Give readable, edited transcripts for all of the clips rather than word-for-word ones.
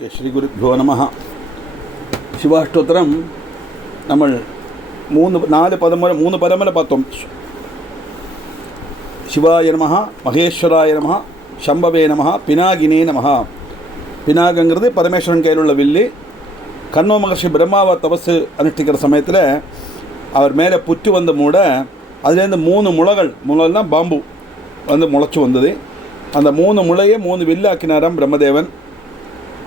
ஸ்ரீ குருப்யோ நமஹ. சிவாஷ்டோத்திரம் നമ്മൾ നാല് പദമല பார்த்தோம். சிவாய நமஹ, மகேஸ்வராய நமஹ, சம்பவே நமஹ, பினாகினே நமஹ. பினாகங்கிறது பரமேஸ்வரன் கையில் உள்ள வில்லு. கண்வ மகர்ஷி பிரம்மாவை தபசு அனுஷ்டிக்கிற சமயத்தில் அவர் மேலே புற்று வந்த மூட அதுலேருந்து 3 முளைகள்னா பாம்பு வந்து முளைச்சி வந்தது. அந்த 3 முளையை 3 வில்லாக்கினாராம் பிரம்மதேவன்.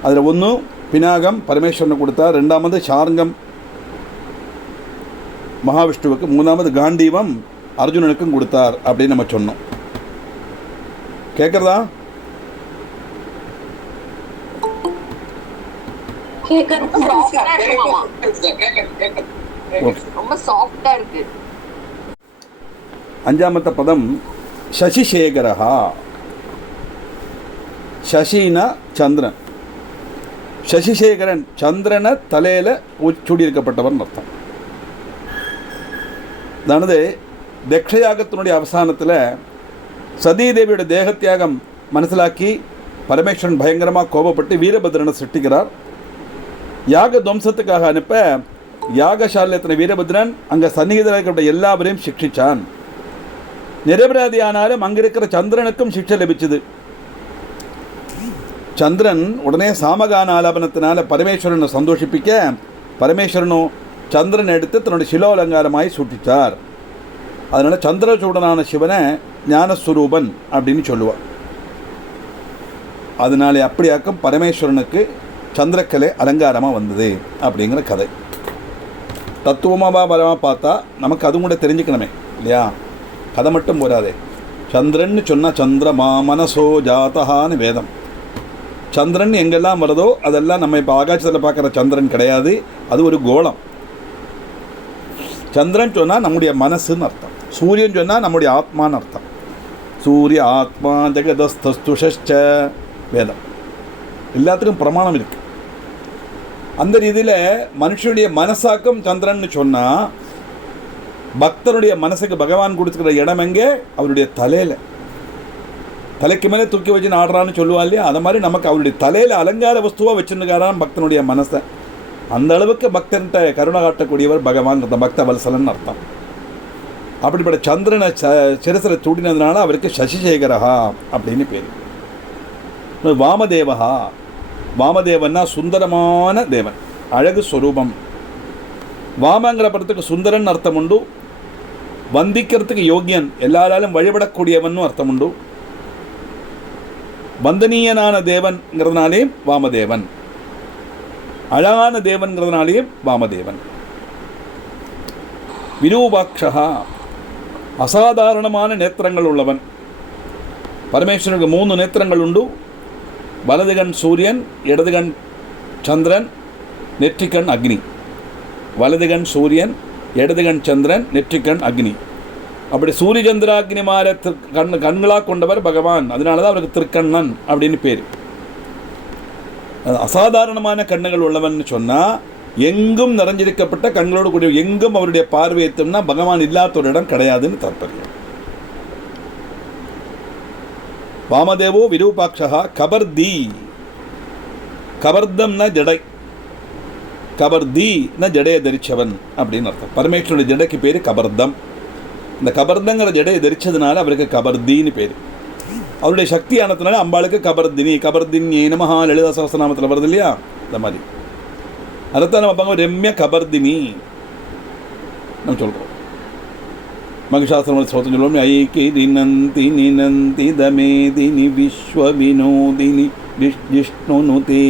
அதில் ஒன்று பினாகம் பரமேஸ்வரனுக்கு கொடுத்தார், 2வது சார்ங்கம் மகாவிஷ்ணுவுக்கு, 3வது காண்டீவம் அர்ஜுனனுக்கும் கொடுத்தார் அப்படின்னு நம்ம சொன்னோம். கேட்குறதா? அஞ்சாமத்த பதம் சசிசேகரஹா. சசினா சந்திரன். சசிசேகரன் சந்திரனை தலையில் சூடியிருக்கப்பட்டவன் அர்த்தம். அதானது தக்ஷயாகத்தினுடைய அவசானத்தில் சதீதேவியோட தேகத்தியாகம் மனசிலாக்கி பரமேஸ்வரன் பயங்கரமாக கோபப்பட்டு வீரபத்ரனை சிருஷ்டிக்கிறார். யாக துவம்சத்துக்காக அனுப்ப யாகசாலத்தில் வீரபத்ரன் அங்கே சந்நிகிதராக இருக்கப்பட்ட எல்லாவரையும் சிக்ஷிச்சான். நிரபராதி ஆனாலும் அங்கே இருக்கிற சந்திரனுக்கும் சிக்ஷை லபிச்சுது. சந்திரன் உடனே சாமகான ஆலாபனத்தினால பரமேஸ்வரனை சந்தோஷிப்பிக்க பரமேஸ்வரனும் சந்திரன் எடுத்து தன்னுடைய சிலோலங்காரமாய் சூட்டிச்சார். அதனால் சந்திரசூடனான சிவனை ஞானஸ்வரூபன் அப்படின்னு சொல்லுவார். அதனாலே அப்படியாக்கும் பரமேஸ்வரனுக்கு சந்திரக்கலை அலங்காரமாக வந்தது அப்படிங்கிற கதை. தத்துவமாக பரமாக பார்த்தா நமக்கு அதுவும் கூட தெரிஞ்சுக்கணுமே இல்லையா? கதை மட்டும் போராதே. சந்திரன்னு சொன்னால் சந்திரமா மனசோ ஜாத்தகான்னு வேதம். சந்திரன் எங்கெல்லாம் வருதோ அதெல்லாம் நம்ம இப்போ ஆகாசத்தில் பார்க்குற சந்திரன் கிடையாது, அது ஒரு கோளம். சந்திரன் சொன்னால் நம்முடைய மனசுன்னு அர்த்தம். சூரியன் சொன்னால் நம்முடைய ஆத்மான்னு அர்த்தம். சூரிய ஆத்மா ஜெகதஸ்துஷச்ச வேதம் எல்லாத்துக்கும் பிரமாணம் இருக்குது. அந்த ரீதியில் மனுஷனுடைய மனசாக்கம் சந்திரன்னு சொன்னால் பக்தனுடைய மனசுக்கு பகவான் கொடுத்துக்கிற இடம் எங்கே? அவருடைய தலையில். தலைக்கு மேலே தூக்கி வச்சு ஆடுறான்னு சொல்லுவா இல்லையா? அது மாதிரி நமக்கு அவருடைய தலையில் அலங்கார வஸ்துவாக வச்சுருக்காரான் பக்தனுடைய மனசை. அந்த அளவுக்கு பக்தன்கிட்ட கருணை காட்டக்கூடியவர் பகவான், பக்த வல்சலன் அர்த்தம். அப்படிப்பட்ட சந்திரனை சிரசில் சூடினதுனால அவருக்கு சசிசேகரஹா அப்படின்னு பேர். வாமதேவஹா. வாமதேவன்னா சுந்தரமான தேவன், அழகு ஸ்வரூபம். வாமங்கிற படத்துக்கு சுந்தரன் அர்த்தம் உண்டு, வந்திக்கிறதுக்கு யோகியன், எல்லாராலும் வழிபடக்கூடியவன் அர்த்தம் உண்டு. வந்தனீயனான தேவன்கிறதுனாலே வாமதேவன், அழகான தேவன்கிறதுனாலே வாமதேவன். விரூபாட்சா, அசாதாரணமான நேத்திரங்கள் உள்ளவன். பரமேஸ்வரனுக்கு 3 நேத்திரங்கள் உண்டு. வலதுகண் சூரியன், இடதுகண் சந்திரன், நெற்றிக்கண் அக்னி. வலதுகண் சூரியன், இடதுகண் சந்திரன், நெற்றிக்கண் அக்னி. அப்படி சூரிய சந்திராக்னி மாற கண்களாக கொண்டவர் பகவான். அதனால தான் அவருக்கு திருக்கண்ணன் அப்படின்னு பேர். அசாதாரணமான கண்ணுகள் உள்ளவன் சொன்னால் எங்கும் நிறைஞ்சிருக்கப்பட்ட கண்களோடு கூடிய, எங்கும் அவருடைய பார்வை எத்தோம்னா பகவான் இல்லாத ஒரு இடம் கிடையாதுன்னு தாற்பயம். வாமதேவோ விரூபாட்சா கபர்தி. கபர்தம்னா ஜடை, கபர்தினா ஜடையை தரிச்சவன் அப்படின்னு அர்த்தம். பரமேஸ்வரனுடைய ஜடைக்கு பேர் கபர்தம். இந்த கபர்தங்கிற ஜடையை தரிச்சதுனால அவருக்கு கபர்தின்னு பேர். அவருடைய சக்தி ஆனதுனால அம்பாளுக்கு கபர்தினி, கபர்தினி நமஹா லலிதா சஹஸ்ரநாமத்தில் வருது இல்லையா? இந்த மாதிரி அதைத்தான் நம்ம பார்க்க ரம்ய கபர்தினி நம்ம சொல்கிறோம். மகிஷாசுரன் ஸ்தோத்திரம் சொல்லுவோம். ஐக்கிரி நந்தினி நந்திதமேதினி விஸ்வவினோதினி ஜிஷ்ணுனுதே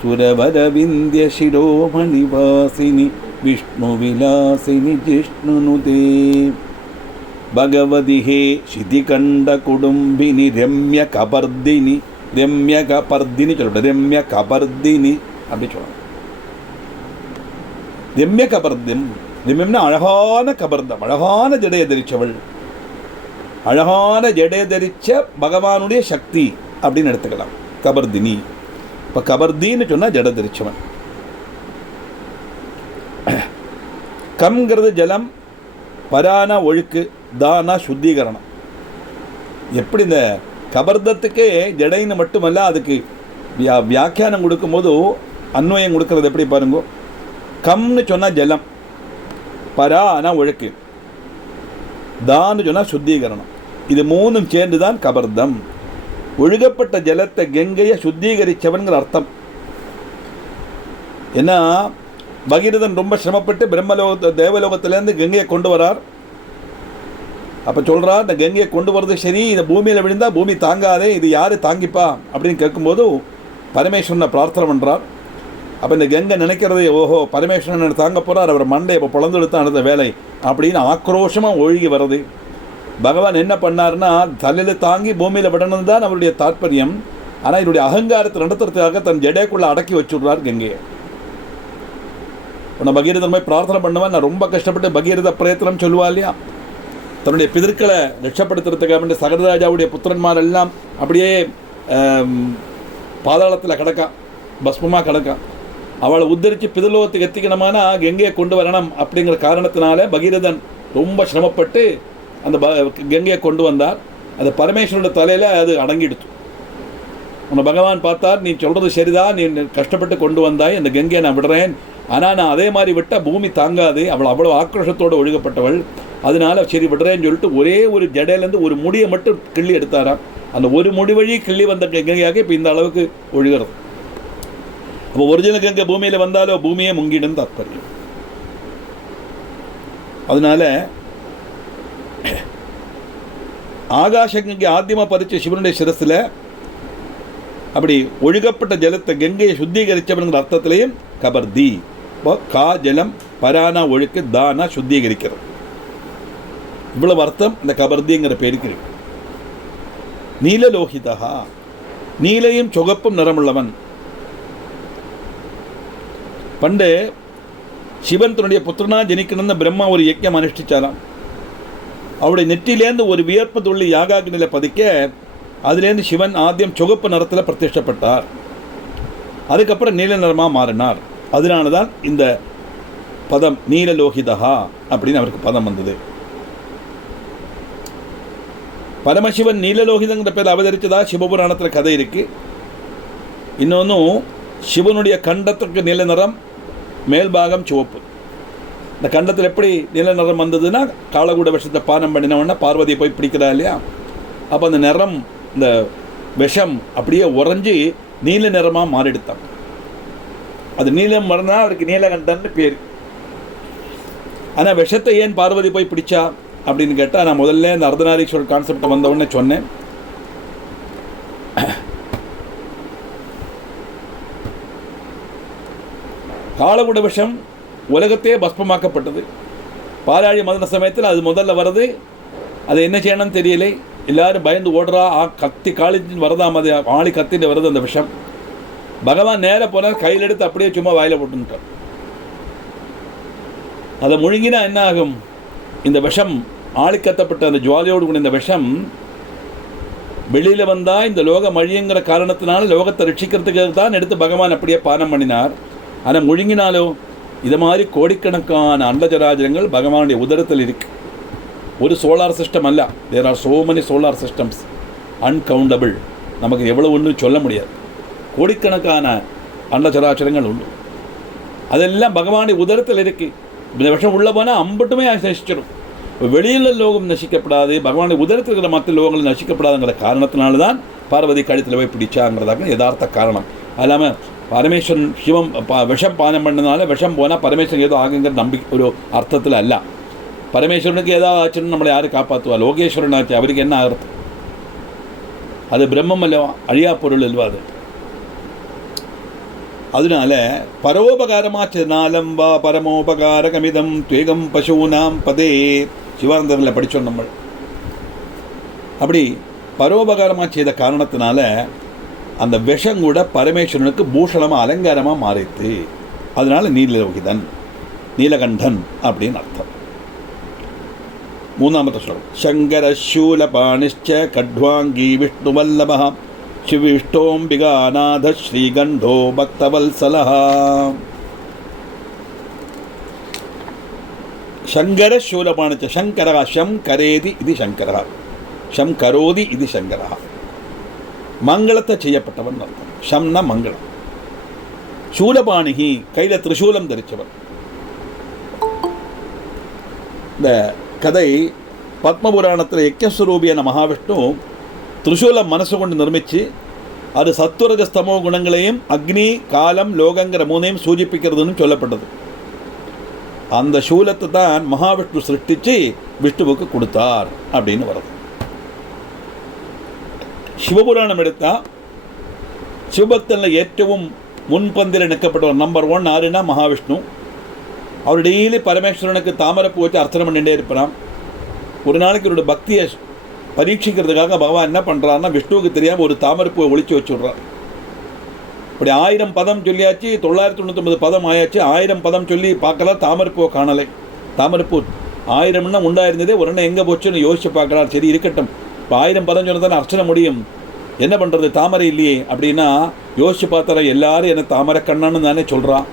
சுரவரவிந்திய சிரோமணிவாசினி விஷ்ணு விலாசினி ஜிஷ்ணுனுதே பகவதி ஹே சிதிகண்ட குடும்பினி ரம்ய கபர்தினி. ரம்ய கபர்தினி சொல்லப்பட்ட ரம்ய கபர்தினி அப்படி சொல்லணும். ரம்ய கபர்தம், ரம்யம்னா அழகான கபர்தம், அழகான ஜடையை தரிச்சவள். அழகான ஜடையை தரிச்ச பகவானுடைய சக்தி அப்படின்னு எடுத்துக்கலாம் கபர்தினி. இப்போ கபர்தின்னு சொன்னால் ஜட தரிச்சவன். கம்ங்கிறது ஜலம், பரானா ஒழுக்கு, தானா சுத்திகரணம். எப்படி இந்த கபர்தத்துக்கே ஜடைன்னு மட்டுமல்ல, அதுக்கு வியாக்கியானம் கொடுக்கும்போது அன்வயம் கொடுக்கறது எப்படி பாருங்க. கம்னு சொன்னால் ஜலம், பரா ஆனால் ஒழுக்கு, தான்னு சொன்னால் சுத்திகரணம். இது மூணும் சேர்ந்து தான் கபர்தம். ஒழுகப்பட்ட ஜலத்தை கங்கையை சுத்திகரித்தவன்கிற அர்த்தம். ஏன்னா பகீரதன் ரொம்ப சிரமப்பட்டு தேவலோகத்திலேருந்து கங்கையை கொண்டு வரார். அப்போ சொல்கிறார், இந்த கங்கையை கொண்டு வர்றது சரி, இந்த பூமியில் விழுந்தால் பூமி தாங்காதே, இது யார் தாங்கிப்பா அப்படின்னு கேட்கும்போது பரமேஸ்வரனை பிரார்த்தனை பண்ணுறார். அப்போ இந்த கங்கை நினைக்கிறது, ஓஹோ பரமேஸ்வரன் தாங்க போகிறார், அவர் மண்டை இப்போ பிளந்துடுத்து அடுத்த வேலை அப்படின்னு ஆக்ரோஷமாக ஒழுகி வருது. பகவான் என்ன பண்ணார்னா, தலையில் தாங்கி பூமியில் விடணும் தான் அவருடைய தாற்பயம். ஆனால் இதனுடைய அகங்காரத்தை நடத்துறதுக்காக தன் ஜடைக்குள்ளே அடக்கி வச்சுடுறார் கங்கையை. நான் பகீரதன் போய் பிரார்த்தனை பண்ணுவேன், நான் ரொம்ப கஷ்டப்பட்டு பகீரத பிரயத்தனம் சொல்லுவா இல்லையா, தன்னுடைய பிதற்களை ரட்சப்படுத்துறதுக்காக சகரராஜாவுடைய புத்திரன்மார் எல்லாம் அப்படியே பாதாளத்தில் கிடக்கா, பஸ்மமாக கிடக்கா. அவளை உத்தரித்து பிதலோகத்துக்கு எத்திக்கணுமானா கங்கையை கொண்டு வரணும் அப்படிங்கிற காரணத்தினால பகீரதன் ரொம்ப சிரமப்பட்டு அந்த கங்கையை கொண்டு வந்தார். அது பரமேஸ்வரனுடைய தலையில் அது அடங்கிடுச்சு. உன்னை பகவான் பார்த்தார், நீ சொல்கிறது சரிதான், நீ கஷ்டப்பட்டு கொண்டு வந்தாய், அந்த கங்கையை நான் விடுறேன், ஆனால் நான் அதே மாதிரி விட்டால் பூமி தாங்காது, அவள் அவ்வளோ ஆக்ரோஷத்தோடு ஒழுகப்பட்டவள், அதனால சரி விடுறேன்னு சொல்லிட்டு ஒரே ஒரு ஜடையிலேருந்து ஒரு முடியை மட்டும் கிள்ளி எடுத்தாராம். அந்த ஒரு முடி வழி கிள்ளி வந்த கங்கையாக இப்போ இந்த அளவுக்கு ஒழுகிறது. அப்போ ஒரிஜினல் கங்கை பூமியில் வந்தாலோ பூமியே முங்கிடும் தாற்பயம். அதனால ஆகாஷ கங்கை ஆத்தியமாக பறிச்ச சிவனுடைய சிரஸில் அப்படி ஒழுகப்பட்ட ஜலத்தை கங்கையை சுத்திகரித்தவனுங்கிற அர்த்தத்திலையும் கபர்தி. இப்போ கா ஜலம், பரானா ஒழுக்கு, தானா சுத்திகரிக்கிறது. இவ்வளவு அர்த்தம் இந்த கபர்திங்கிற பேருக்கு இருக்கு. நீலலோகிதா, நீலையும் சொகப்பும் நிறமுள்ளவன். பண்டு சிவன் தன்னுடைய புத்திரனா ஜனிக்கணும்னு பிரம்மா ஒரு யஜ்ஞம் அனுஷ்டிச்சாராம். அவருடைய நெற்றிலேருந்து ஒரு வியர்ப்பு துள்ளி யாகாக்னில பதிக்க அதுலேருந்து சிவன் ஆத்தியம் சொகப்பு நிறத்தில் பிரதிஷ்டப்பட்டார். அதுக்கப்புறம் நீல நிறமாக மாறினார். அதனால தான் இந்த பதம் நீலலோகிதா அப்படின்னு அவருக்கு பதம் வந்தது. பரமசிவன் நீலலோகிதங்கிற பேர் அவதரித்ததா சிவபுராணத்தில் கதை இருக்குது. இன்னொன்றும் சிவனுடைய கண்டத்துக்கு நீல நிறம், மேல்பாகம் சிவப்பு. இந்த கண்டத்தில் எப்படி நீல நிறம் வந்ததுன்னா, காலகூட விஷத்தை பானம் பண்ணினவொன்னே பார்வதியை போய் பிடிக்கிறா இல்லையா, அப்போ அந்த நிறம், இந்த விஷம் அப்படியே உறைஞ்சி நீல நிறமாக மாறிடுத்தான். அது நீலம் மறந்தா அவருக்கு நீலகண்டன் பேர். ஆனால் விஷத்தை ஏன் பார்வதி போய் பிடிச்சா அப்படின்னு கேட்டால், நான் முதல்ல இந்த அர்த்தநாரீஸ்வரர் கான்செப்டை வந்தவுடனே சொன்னேன். காலகுட விஷம் உலகத்தையே பஸ்பமாக்கப்பட்டது. பாலாழி மதன சமயத்தில் அது முதல்ல வருது. அது என்ன செய்யணும்னு தெரியலை, எல்லாரும் பயந்து ஓடுறா. கத்தி காலின்னு வரதாம், அது ஆளி கத்தின்னு வருது அந்த விஷம். பகவான் நேராக போனால் கையில் எடுத்து அப்படியே சும்மா வாயில் போட்டுட்டார். அதை முழுங்கினா என்ன ஆகும், இந்த விஷம் ஆளி கத்தப்பட்ட அந்த ஜுவாலியோடு கூட இந்த விஷம் வெளியில் வந்தால் இந்த லோகம் அழியுங்கிற காரணத்தினால லோகத்தை ரட்சிக்கிறதுக்கு தான் எடுத்து பகவான் அப்படியே பானம் பண்ணினார். ஆனால் முழுங்கினாலோ இது மாதிரி கோடிக்கணக்கான அண்டஜராஜரங்கள் பகவானுடைய உதரத்தில் இருக்கு. ஒரு சோலார் சிஸ்டம் அல்ல, there are so many solar systems, uncountable. நமக்கு எவ்வளோ ஒன்று சொல்ல முடியாது. கோடிக்கணக்கான அண்டச்சராச்சரங்கள் உண்டு. அதெல்லாம் பகவானுடைய உதரத்தில் இருக்குது. இந்த விஷம் உள்ளே போனால் அம்பட்டுமே நசிச்சிடும். வெளியில் லோகம் நசிக்கப்படாது, பகவானுடைய உதரத்தில் இருக்கிற மற்ற லோகங்கள் நசிக்கப்படாதுங்கிற காரணத்தினால தான் பார்வதி கழுத்தில் போய் பிடிச்சாங்கிறதாக யதார்த்த காரணம். அது இல்லாமல் பரமேஸ்வரன் சிவம் விஷம் பானம் பண்ணதுனால விஷம் போனால் பரமேஸ்வரன் ஏதோ ஆகுங்கிற நம்பிக்கை ஒரு அர்த்தத்தில் அல்ல. பரமேஸ்வரனுக்கு ஏதாவது ஆச்சுன்னு நம்மளை யார் காப்பாற்றுவா? லோகேஸ்வரன் ஆச்சு, அவருக்கு என்ன ஆகிறது? அது பிரம்மம் அல்லவா, அழியா பொருள் அல்லவா அது. அதனால பரோபகாரமாச்சனாலம் வா பரமோபகாரகமிதம் துவேகம் பசூனாம் பதே சிவானந்தரில் படித்தோம் நம்ம. அப்படி பரோபகாரமாக செய்த காரணத்தினால அந்த விஷம் கூட பரமேஸ்வரனுக்கு பூஷணமாக அலங்காரமாக மாறித்து. அதனால நீலலோகிதன், நீலகண்டன் அப்படின்னு அர்த்தம். மூணாமത്തെ ஸ்லோகம். சங்கரசூலபாணிச்ச கட்வாங்கி விஷ்ணுவல்லப சிவிஷ்டோம்பிகாநாத ஸ்ரீகண்டோ பக்தவல்சலஹ. சங்கரசூலபாணிச்ச, சங்கரः ஷம் கரேதி இது சங்கரः, ஷம் கரோதி இது சங்கரः. மங்களத்தை செய்யப்பட்டவன் அர்த்தம். ஷம்னா மங்களம். சூலபாணிகி, கையில் திரிசூலம் தரித்தவன். இந்த கதை பத்மபுராணத்தில் யக்ஞஸ்வரூபியான மகாவிஷ்ணு திரிசூலம் மனசு கொண்டு நிர்மித்து அது சத்துரஜஸ்தமோ குணங்களையும் அக்னி, காலம், லோகங்கிற மூணையும் சூச்சிப்பிக்கிறதுன்னு சொல்லப்பட்டது. அந்த சூலத்தை தான் மகாவிஷ்ணு சிருஷ்டித்து விஷ்ணுவுக்கு கொடுத்தார் அப்படின்னு வருது. சிவபுராணம் எடுத்தால் சிவபக்தனில் ஏற்றவும் முன்பந்தில் நிற்கப்பட்டவர் நம்பர் 1 யாருன்னா மகாவிஷ்ணு. அவர் டெய்லி பரமேஸ்வரனுக்கு தாமரைப்பூ வச்சு அர்ச்சனை பண்ணிகிட்டே இருப்பாராம். ஒரு நாளைக்கு அவரோட பக்தியை பரீட்சிக்கிறதுக்காக பகவான் என்ன பண்ணுறாருன்னா, விஷ்ணுவுக்கு தெரியாமல் ஒரு தாமரைப்பூவை ஒழிச்சு வச்சுடுறார். இப்படி 1000 பதம் சொல்லியாச்சு, 999 பதம் ஆயாச்சு. 1000 பதம் சொல்லி பார்க்கலாம், தாமரைப்பூவை காணலை. தாமரைப்பூ 1000ன்னா உண்டாயிருந்ததே, உடனே எங்கே போச்சுன்னு யோசிச்சு பார்க்குறார். சரி இருக்கட்டும், இப்போ 1000 பதம் சொன்னால் தானே அர்ச்சனை முடியும், என்ன பண்ணுறது, தாமரை இல்லையே அப்படின்னா யோசிச்சு பார்த்தார. எல்லாரும் என்ன தாமரை கண்ணன்னு தானே சொல்கிறான்.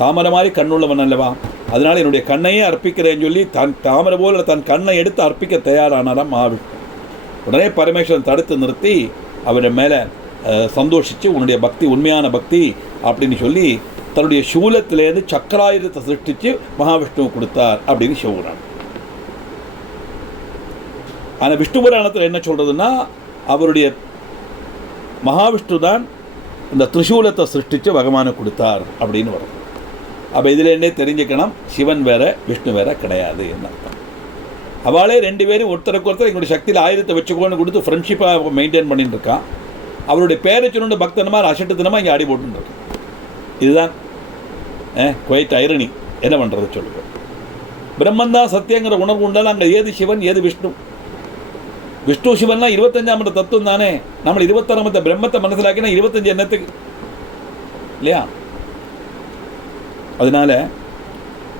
தாமரை மாதிரி கண்ணுள்ளவன் அல்லவா, அதனால் என்னுடைய கண்ணையே அர்ப்பிக்கிறேன்னு சொல்லி தன் தாமரை போல தன் கண்ணை எடுத்து அர்ப்பிக்க தயாரானாராம் மகாவிஷ்ணு. உடனே பரமேஸ்வரன் தடுத்து நிறுத்தி அவரை மேலே சந்தோஷித்து, உன்னுடைய பக்தி உண்மையான பக்தி அப்படின்னு சொல்லி தன்னுடைய சூலத்திலேருந்து சக்கராயுதத்தை சிருஷ்டித்து மகாவிஷ்ணுவை கொடுத்தார் அப்படின்னு சொல்கிறான். ஆனால் விஷ்ணு புராணத்தில் என்ன சொல்கிறதுன்னா, அவருடைய மகாவிஷ்ணு தான் இந்த திரிசூலத்தை சிருஷ்டித்து பகவானை கொடுத்தார் அப்படின்னு வரும். அப்போ இதில் என்ன தெரிஞ்சுக்கணும், சிவன் வேற விஷ்ணு வேற கிடையாது என்ன அர்த்தம். அவளே 2 பேரும் ஒருத்தருக்கு ஒருத்தர் எங்களுடைய சக்தியில் ஆயுதத்தை வச்சுக்கோன்னு கொடுத்து ஃப்ரெண்ட்ஷிப்பாக மெயின்டைன் பண்ணிட்டு இருக்கான். அவருடைய பேரை சொன்ன பக்தனமாக அசட்டுத்தனமாக இங்கே ஆடி போட்டுருக்கான். இதுதான் குவைட் ஐரணி. என்ன பண்ணுறது சொல்லுங்க. பிரம்மன் தான் சத்தியங்கிற உணர்வு உண்டாலும் அங்கே ஏது சிவன் ஏது விஷ்ணு. விஷ்ணு சிவன்லாம் 25ஆம் தத்துவம் தானே. நம்ம 26ஆம் பிரம்மத்தை மனசிலாக்கினா 25 எண்ணத்துக்கு இல்லையா. அதனால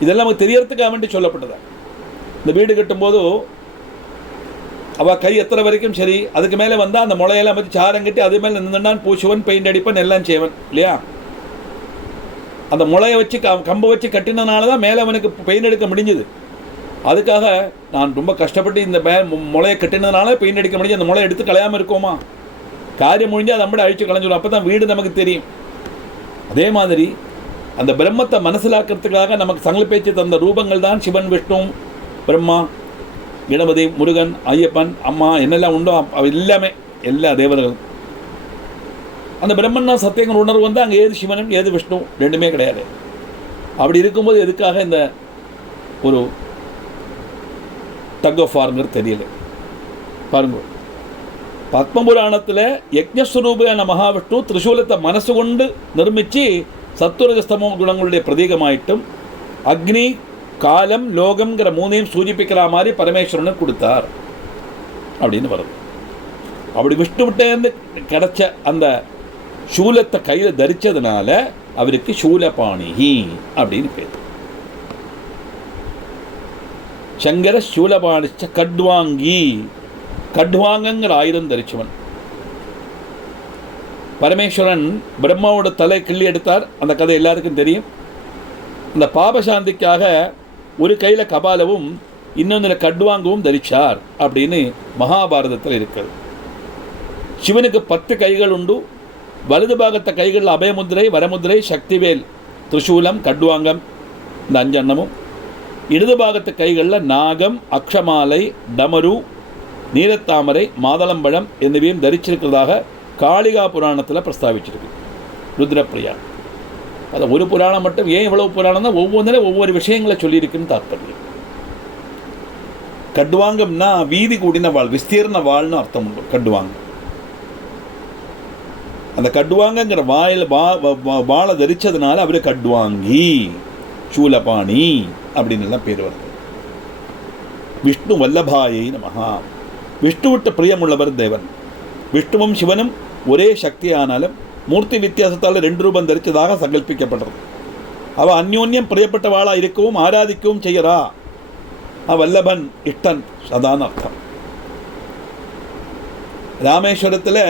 இதெல்லாம் நமக்கு தெரியறதுக்காக வேண்டி சொல்லப்பட்டதா. இந்த வீடு கட்டும்போது அவள் கை எத்தனை வரைக்கும் சரி, அதுக்கு மேலே வந்தால் அந்த முளையெல்லாம் வச்சு சாரம் கட்டி அது மேலே நின்றுனான் பூசுவன், பெயிண்ட் அடிப்பன், எல்லாம் செய்வன் இல்லையா. அந்த முளையை வச்சு கம்பை வச்சு கட்டினதுனால தான் மேலே அவனுக்கு பெயிண்ட் அடிக்க முடிஞ்சுது. அதுக்காக நான் ரொம்ப கஷ்டப்பட்டு இந்த முளையை கட்டினதுனால பெயிண்ட் அடிக்க முடிஞ்சு. அந்த முளையை எடுத்து கலையாமல் இருக்கோமா, காரியம் முடிஞ்சால் அதை மட்டும் அழிச்சு கலைஞ்சிடும். அப்போ தான் வீடு நமக்கு தெரியும். அதே மாதிரி அந்த பிரம்மத்தை மனசிலாக்கிறதுக்காக நமக்கு சங்கல்பிச்சு தந்த ரூபங்கள் தான் சிவன், விஷ்ணு, பிரம்மா, கணபதி, முருகன், ஐயப்பன், அம்மா, என்னெல்லாம் உண்டோ எல்லாமே எல்லா தேவர்களும். அந்த பிரம்மன் தான் சத்தியங்கள் உணர்வு வந்து அங்கே ஏது சிவனும் ஏது விஷ்ணு ரெண்டுமே கிடையாது. அப்படி இருக்கும்போது எதுக்காக இந்த ஒரு டக் ஆஃப் வார்ங்கிறது தெரியல. பாருங்க, பத்மபுராணத்தில் யக்ஞஸ்வரூபியான மகாவிஷ்ணு திரிசூலத்தை மனசு கொண்டு நிர்மித்து சத்துரஜஸ்தமோ குணங்களுடைய பிரதீகமாயிட்டும் அக்னி, காலம், லோகம்ங்கிற மூணையும் சூச்சிப்பிக்கிற மாதிரி பரமேஸ்வரனுக்கு கொடுத்தார் அப்படின்னு வருது. அப்படி விஷ்ணுவிட்டேருந்து கிடைச்ச அந்த சூலத்தை கையில் தரித்ததுனால அவருக்கு சூலபாணிகி அப்படின்னு பேர். சங்கர சூலபாணிச்ச கட்வாங்கி, கட்வாங்கங்கிற ஆயுதம் தரிச்சவன். பரமேஸ்வரன் பிரம்மாவோட தலை கிள்ளி எடுத்தார். அந்த கதை எல்லாருக்கும் தெரியும். அந்த பாபசாந்திக்காக ஒரு கையில் கபாலவும் இன்னொன்றில் கட்வாங்கவும் தரிச்சார் அப்படின்னு மகாபாரதத்தில் இருக்கிறது. சிவனுக்கு 10 கைகள் உண்டு. வலது பாகத்த கைகளில் அபயமுத்திரை, வரமுத்திரை, சக்திவேல், திரிசூலம், கட்வாங்கம் இந்த 5 அன்னமும், இடது பாகத்து கைகளில் நாகம், அக்ஷமாலை, டமரு, நீலத்தாமரை, மாதளம்பழம் என்பவையும் தரிச்சிருக்கிறதாக காளிகா புராணத்தில் பிரஸ்தாபிச்சிருக்கு. ருத்ரப்பிரியா. அதை ஒரு புராணம் மட்டும் ஏன் இவ்வளவு புராணம் தான், ஒவ்வொன்றிலும் ஒவ்வொரு விஷயங்களை சொல்லியிருக்குன்னு தாற்பயம். கட்வாங்கம்னா வீதி கூடின வாழ், விஸ்தீர்ண வாழ்னு அர்த்தம் உண்டு கட்வாங்கம். அந்த கட்வாங்கங்கிற வாழை தரிச்சதுனால அவரு கட்வாங்கி, சூலபாணி அப்படின்னு எல்லாம் பேர் வருது. விஷ்ணு வல்லபாயை நமஹா. விஷ்ணு விட்ட பிரியமுள்ளவர் தேவன். விஷ்ணுவும் சிவனும் ஒரே சக்தி ஆனாலும் மூர்த்தி வித்தியாசத்தால் 2 ரூபம் தரித்ததாக சங்கல்பிக்கப்படுறது. அவள் அந்யோன்யம் பிரியப்பட்ட வாளாக இருக்கவும் ஆராதிக்கவும் செய்கிறா. வல்லபன் இஷ்டன் அதான் அர்த்தம். ராமேஸ்வரத்தில்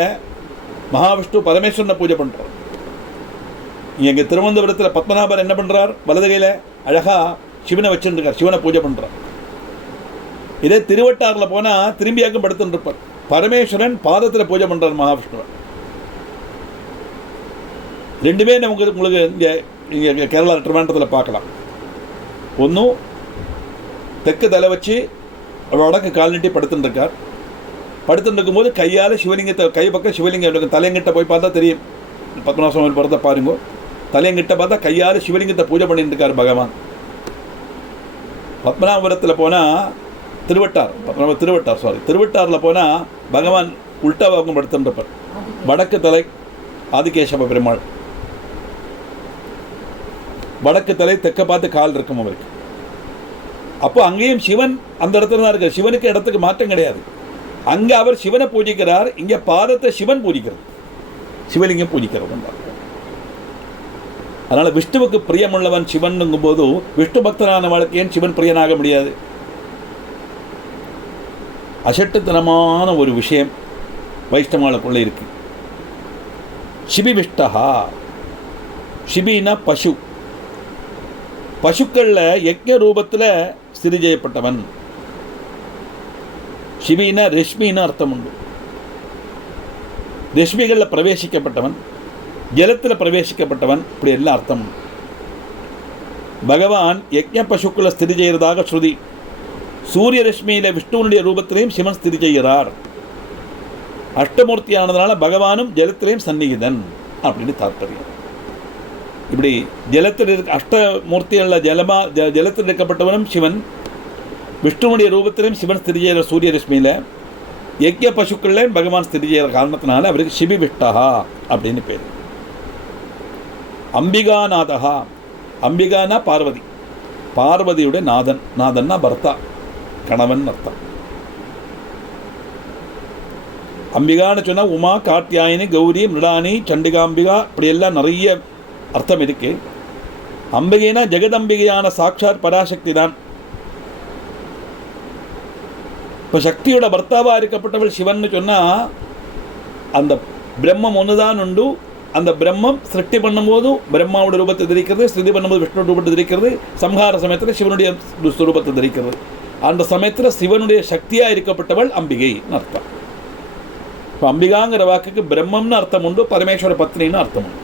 மகாவிஷ்ணு பரமேஸ்வரனை பூஜை பண்ணுறார். இங்கே திருவனந்தபுரத்தில் பத்மநாபர் என்ன பண்ணுறார், வலது கையில் அழகாக சிவனை வச்சுருக்கார், சிவனை பூஜை பண்ணுறார். இதே திருவட்டாரில் போனால் திரும்பியாக்கும் படுத்துன்னு இருப்பார். பரமேஸ்வரன் பாதத்தில் பூஜை பண்ணுறார் மகாவிஷ்ணுவை. ரெண்டுமே நமக்கு உங்களுக்கு இங்கே கேரளா ட்ரிவாண்டத்தில் பார்க்கலாம். ஒன்றும் தெற்கு தலை வச்சு வடக்கு கால் நீட்டி படுத்துட்டு இருக்கார். படுத்துட்டு இருக்கும்போது கையால் சிவலிங்கத்தை கை பக்கம் சிவலிங்கம் தலையங்கிட்ட போய் பார்த்தா தெரியும். பத்மநாப சுவாமி படத்தை பாருங்க. தலையங்கிட்ட பார்த்தா கையால் சிவலிங்கத்தை பூஜை பண்ணிட்டு இருக்கார் பகவான். பத்மநாபபுரத்தில் போனால் திருவட்டாரில் போனால் பகவான் உல்டாவாகவும் படுத்துருப்பார். வடக்கு தலை ஆதிகேசவ பெருமாள், வடக்கு தலை தெற்க பார்த்து கால் இருக்கும் அவருக்கு. அப்போ அங்கேயும் சிவன் அந்த இடத்துல தான் இருக்கார். சிவனுக்கு இடத்துக்கு மாற்றம் கிடையாது. அங்கே அவர் சிவனை பூஜிக்கிறார், இங்கே பாதத்தை சிவன் பூஜிக்கிறது, சிவலிங்கம் பூஜிக்கிறது. அதனால் விஷ்ணுவுக்கு பிரியமுள்ளவன் சிவன்ங்கும் போது விஷ்ணு பக்தனான வாழ்க்கையன் சிவன் பிரியனாக முடியாது. அசட்டுத்தனமான ஒரு விஷயம் வைஷ்ணவாளுக்குள்ளே இருக்கு. சிபி விஷ்டஹா, சிபினா பசு, பசுக்களில் யஜ்ஞ ரூபத்தில் ஸ்திதி செய்யப்பட்டவன். சிபினா ரஷ்மின்னு அர்த்தம் உண்டு. ரஷ்மிகளில் பிரவேசிக்கப்பட்டவன், ஜலத்தில் பிரவேசிக்கப்பட்டவன், இப்படி எல்லாம் அர்த்தம் உண்டு. பகவான் யஜ்ஞ பசுக்களை ஸ்திதி செய்கிறதாக ஸ்ருதி. சூரிய ரஷ்மியில் விஷ்ணுவனுடைய ரூபத்திலையும் சிவன் ஸ்திதி செய்கிறார். அஷ்டமூர்த்தியானதுனால பகவானும் ஜலத்திலையும் சந்நிகிதன் அப்படின்னு தாற்பயம். இப்படி ஜலத்தில் அஷ்டமூர்த்திகளில் ஜலத்தில் இருக்கப்பட்டவனும் சிவன், விஷ்ணுவனுடைய ரூபத்திலையும் சிவன் ஸ்திதி செய்கிற சூரிய ரஷ்மியில், யஜ்ஞ பசுக்கள்ல பகவான் ஸ்திதி செய்கிற காரணத்தினால அவருக்கு சிபி விஷ்டஹா அப்படின்னு பேர். அம்பிகாநாதஹா, அம்பிகானா பார்வதி, பார்வதியுடைய நாதன். நாதன்னா பர்த்தா, கணவன் அர்த்தம். அம்பிகான்னு சொன்னால் உமா, கார்த்தியாயினி, கௌரி, மிருடானி, சண்டிகாம்பிகா, இப்படியெல்லாம் நிறைய அர்த்தம் இருக்கு. அம்பிகைனா ஜெகதம்பிகையான சாட்சாத் பராசக்தி தான். இப்போ சக்தியோட பர்த்தாவாக இருக்கப்பட்டவள் சிவன் சொன்னால் அந்த பிரம்மம் ஒன்று தான் உண்டு. அந்த பிரம்மம் சிருஷ்டி பண்ணும்போது பிரம்மாவோட ரூபத்தை தரிக்கிறது, ஸ்திதி பண்ணும்போது விஷ்ணு ரூபத்தை தரிக்கிறது, சம்ஹார சமயத்தில் சிவனுடைய ரூபத்தை தரிக்கிறது. அந்த சமயத்தில் சிவனுடைய சக்தியாக இருக்கப்பட்டவள் அம்பிகைன்னு அர்த்தம். இப்போ அம்பிகாங்கிற வாக்குக்கு பிரம்மம்னு அர்த்தம் உண்டு, பரமேஸ்வர பத்னின்னு அர்த்தம் உண்டு.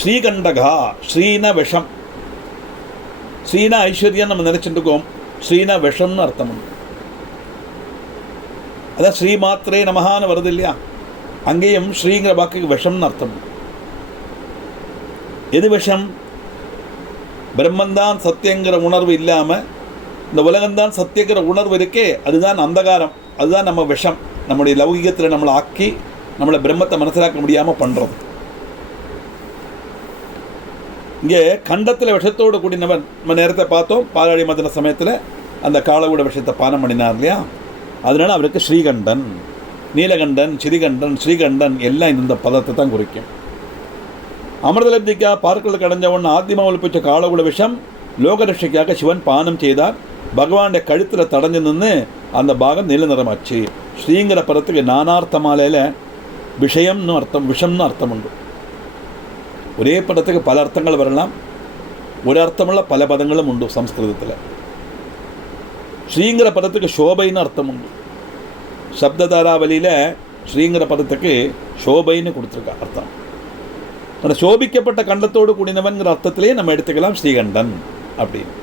ஸ்ரீகண்டகா, ஸ்ரீன விஷம், ஸ்ரீன ஐஸ்வர்யம் நம்ம நினைச்சிட்டு இருக்கோம், ஸ்ரீன விஷம்னு அர்த்தம் உண்டு. அதான் ஸ்ரீ மாத்திரே நமகான்னு வருது இல்லையா, அங்கேயும் ஸ்ரீங்கிற வாக்குக்கு விஷம்னு அர்த்தம். எது விஷம்? பிரம்மந்தான் சத்தியங்கிற உணர்வு இல்லாமல் இந்த உலகம்தான் சத்தியங்கிற உணர்வு இருக்கே, அதுதான் அந்தகாரம், அதுதான் நம்ம விஷம். நம்முடைய லௌகிகத்தில் நம்மளை ஆக்கி நம்மளை பிரம்மத்தை மனசிலாக்க முடியாமல் பண்ணுறது. இங்கே கண்டத்தில் விஷத்தோடு கூடினவன் நம்ம நேரத்தை பார்த்தோம். பாலாடி மதன சமயத்தில் அந்த காலகூட விஷத்தை பானம் பண்ணினார் இல்லையா, அதனால அவருக்கு ஸ்ரீகண்டன், நீலகண்டன், சிறிகண்டன், ஸ்ரீகண்டன் எல்லாம் இந்த பதத்தை தான் குறிக்கும். அமிர்தலப்திக்கா பார்க்கலுக்கு அடைஞ்சவன் ஆத்மா ஒழிப்பிச்ச காலகுல விஷம் லோகரட்சிக்காக சிவன் பானம் செய்தார். பகவானுடைய கழுத்தில் தடைஞ்சு நின்று அந்த பாகம் நீல நிறமாச்சு. ஸ்ரீங்கிற பதத்துக்கு நானார்த்தமாலையில் விஷயம்னு அர்த்தம், விஷம்னு அர்த்தம் உண்டு. ஒரே பதத்துக்கு பல அர்த்தங்கள் வரலாம், ஒரு அர்த்தமுள்ள பல பதங்களும் உண்டு சம்ஸ்கிருதத்தில். ஸ்ரீங்கிற பதத்துக்கு சோபைன்னு அர்த்தம் உண்டு. சப்ததாராவலியில் ஸ்ரீங்கிற பதத்துக்கு சோபைன்னு கொடுத்துருக்கா அர்த்தம். அந்த சோபிக்கப்பட்ட கண்டத்தோடு கூடினவன்கிற அர்த்தத்திலே நம்ம எடுத்துக்கலாம் ஸ்ரீகண்டன் அப்படின்னு.